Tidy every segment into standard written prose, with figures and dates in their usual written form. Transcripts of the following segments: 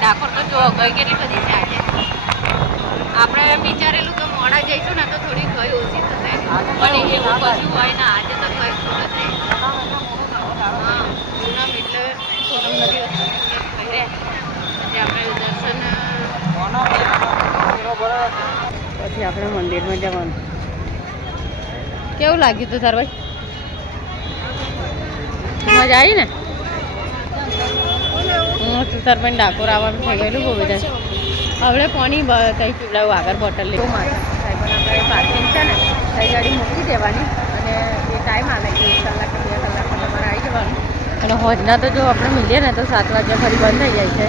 ભાઈ ડાકોર તો જો ગઈ કેટલી બધી છે આજે. આપણે વિચારેલું કે મોડા જઈશું ને તો થોડી ગઈ ઓછી થશે પણ એવું કશું હોય ને આજે તો ગઈ થોડું જ નહીં. હા પૂનમ એટલે પૂનમ નથી પછી આપણે દર્શન પછી આપણે મંદિરમાં જવાનું. કેવું લાગ્યું તું તાર ભાઈ? મજા આવી ને? હું તાર ભાઈ ડાકોર આવવાનું થઈ ગયેલું બહુ બધા. હવે પાણી કંઈ પીવડાવું આગળ બોટલ લેવું માથા સાહેબ આપણે પાર્કિંગ છે ને કઈ ગાડી મૂકી દેવાની અને એ ટાઈમ આવે કે 1 કલાક કે 2 કલાકમાં તમારે આવી જવાનું. અને હોજના તો જો આપણે મળીએ ને તો 7 વાગ્યા ફરી બંધ થઈ જાય છે.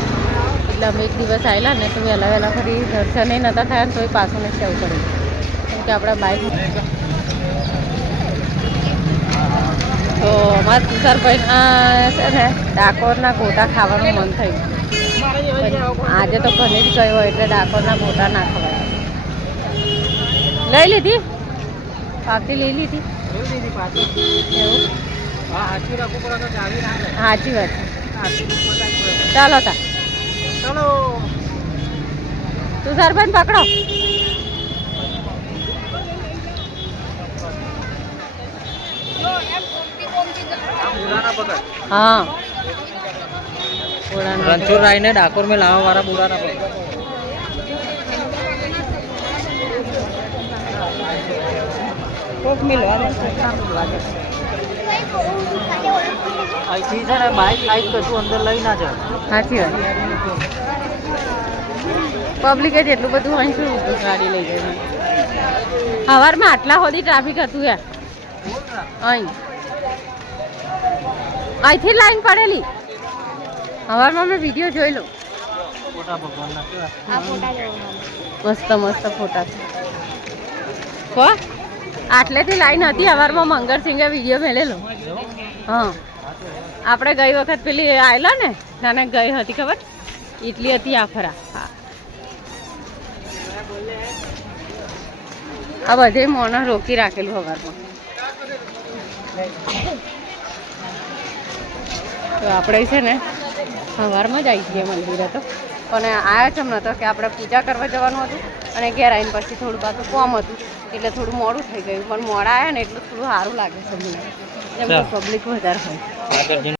એટલે અમે એક દિવસ આવેલા ને તો વહેલા ફરી દર્શને નહોતા થયા ને તો એ પાછું નથી આવવું પડે કેમ કે આપણા બાઇક તો અમારા તુષારભાઈ છે ને ડાકોરના ગોટા ખાવાનું મન થયું. આજે તો ઘરે જ ગયો હોય એટલે ડાકોરના ગોટા ના ખવાય. લઈ લીધી પાવતી લઈ લીધી એવું સાચી વાત છે. ચાલો તા ચાલો તુષારભાઈ પકડો. हाँ रणछोड़ राय ने डाकोर में लावा वाला बुरा ना पड़े. कोक मिलवा दे ऐसी છે ને બાઇક લાઈક કશું અંદર લઈ ના જાય. સાચી વાત. પબ્લિકે જેટલું બધું અહીં શું ગાડી લઈ જાય. સવારમાં આટલા સુધી ટ્રાફિક હતું યાર. અહીંથી લાઈન પડેલી. સવારમાં મેં વિડીયો જોઈ લો. મસ્ત મસ્ત ફોટા છે. કો આટલેથી લાઈન હતી સવારમાં મંગળસિંગે વિડીયો મેલેલો. હા આપણે ગઈ વખત પેલી આવેલા ને નાને ગઈ હતી ખબર એટલી હતી આફરા. હા આ બધે મોને રોકી રાખેલું સવારમાં. તો આપણે છે ને સવારમાં જ આવી જઈએ મંદિરે તો પણ આવ્યા છે હમણાં તો કે આપણે પૂજા કરવા જવાનું હતું અને ઘેર આવીને પછી થોડું પાછું કોમ હતું એટલે થોડું મોડું થઈ ગયું પણ મોડા આવ્યા ને એટલું થોડું સારું લાગે છે મને. એમ પબ્લિક વધારે હોય.